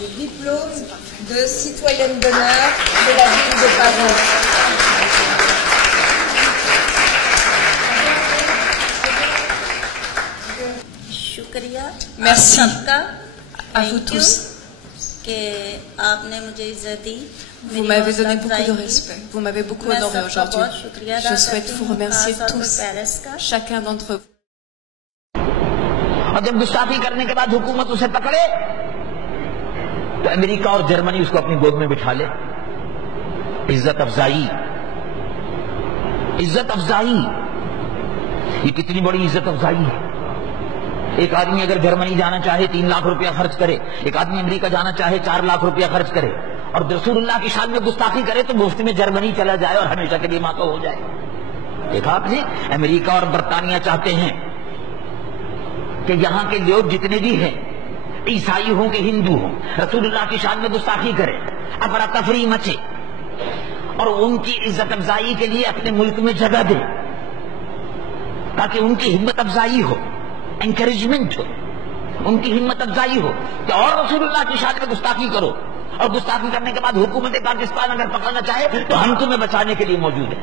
le diplôme de citoyenne d'honneur de la ville de Paris. शुक्रिया Merci सबका à vous tous. कि आपने मुझे इज्जत दी। Vous m'avez donné beaucoup de respect. Vous m'avez beaucoup honoré aujourd'hui. Je souhaite vous remercier tous, chacun d'entre vous. और जब गुस्ताखी करने के बाद हुकूमत उसे पकड़े तो अमेरिका और जर्मनी उसको अपनी गोद में बिठा ले। इज्जत अफजाई, इज्जत अफजाई, ये कितनी बड़ी इज्जत अफजाई है। एक आदमी अगर जर्मनी जाना चाहे 3 लाख रुपया खर्च करे, एक आदमी अमेरिका जाना चाहे 4 लाख रुपया खर्च करे और रसूलुल्लाह की शान में गुस्ताखी करे तो मुफ्त में जर्मनी चला जाए और हमेशा के लिए मातो हो जाए। देखा आपने, अमेरिका और बरतानिया चाहते हैं कि यहां के लोग जितने भी हैं, ईसाई हों कि हिंदू हों, रसूलुल्लाह की शान में गुस्ताखी करें, अफरा तफरी मचे और उनकी इज्जत अफजाई के लिए अपने मुल्क में जगह दें ताकि उनकी हिम्मत अफजाई हो, एनकरेजमेंट हो, उनकी हिम्मत अफजाई हो कि और रसूलुल्लाह की शान में गुस्ताखी करो और गुस्ताखी करने के बाद हुकूमत पाकिस्तान अगर पकड़ना चाहे तो हम तुम्हें बचाने के लिए मौजूद है।